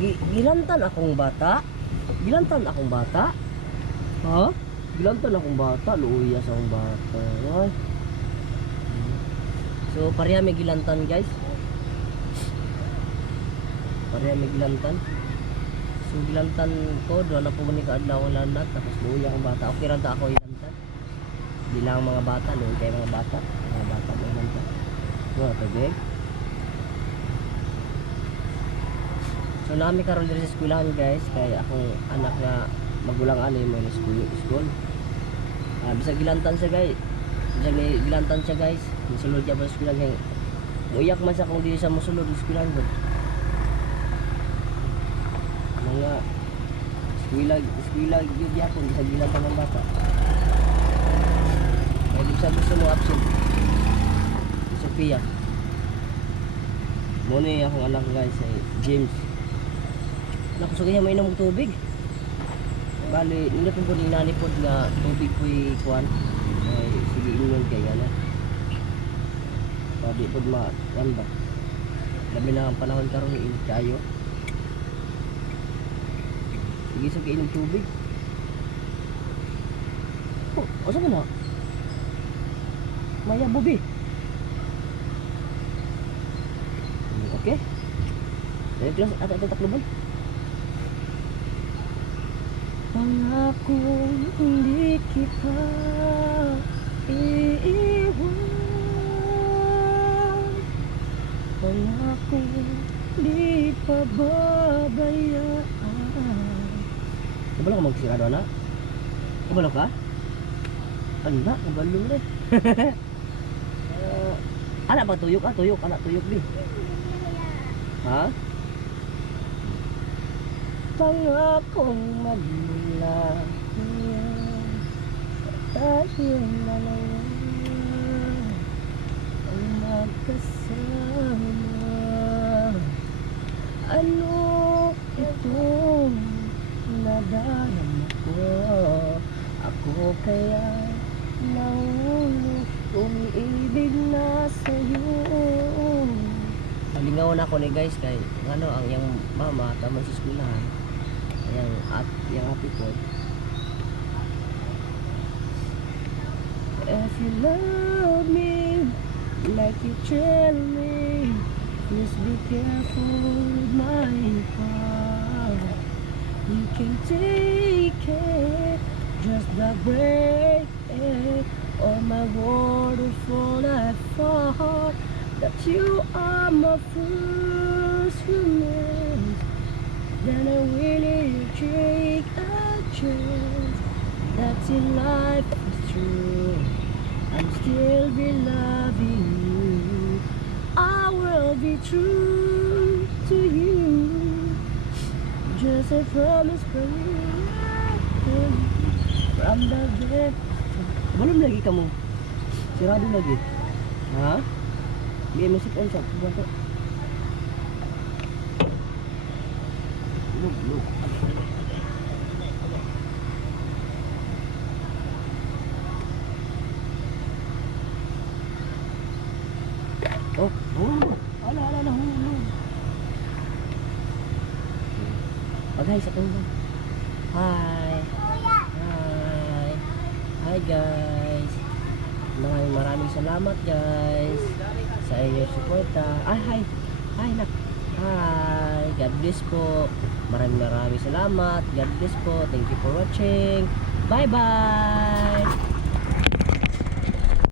gi, gilantan akong bata. Gilantan akong bata. Ha? Gilantan akong bata, luya sa akong bata. Ay. So pareha may gilantan guys. Pareha may gilantan. So gilantan ko, doon na po ni kaadlaw ang landat, tapos luya ang bata. Okay ranta ako ilantan. Di lang ang mga bata, noon kayo mga bata. Mga bata ilantan. So, tubig. So nami karon diri sa eskwelahan guys kay akong anak nga magulang ani mo ni school school. Ah bisag gilantan siya guys. Bisag ni gilantan siya guys. Musulod siya sa eskwelahan kay muyak man siya kung di siya musulod sa eskwelahan gud. Mga eskwela eskwela gyud yapon bisag gilantan ng bata. Kaya di siya gusto mo absent. Sophia. Muna yung akong anak guys ay James. Nakusugay niya mainom og tubig. Bali, nila po po ni nani pod nga tubig po'y kuan. Ay, sige ingon kay ana. Babi pod ma, yan ba? Labi na ang panahon karon init kayo. Sige sa kainom tubig. Oh, asa ka na? Maya bubi. Okay. Ayun, class, at at taklo ba? Pangako hindi kita iiwan Pangako di pababayaan Kabalo ka magsigado na? Kabalo ka? Ano na? Kabalo na eh uh, Anak ba tuyok ah? Tuyok, anak tuyok di Ha? Pangakong magmula Tayong dalawa Ang magkasama Ano itong nadarama ko. Ako kaya nahulog Umiibig na sa'yo. Nalingaw na ako ni guys kay ano ang yang mama taman sa eskwelahan. If you love me like you tell me, please be careful with my heart. You can take it, just the break it. All my world will fall. That you are my first life is true. I'm still be loving you. I will be true to you. Just a promise from you. From the very Belum lagi kamu. Sirado lagi. Ha? May music on sa buwan to. Look, look. Oh, oh. Ala, ala, ala, hulog. Paghay sa tumbang. Hi. Hi. Hi guys. Maraming maraming salamat guys sa inyong suporta. Ay, hi. Hi, nak. Hi. God bless po. Maraming maraming salamat. God bless po. Thank you for watching. Bye-bye.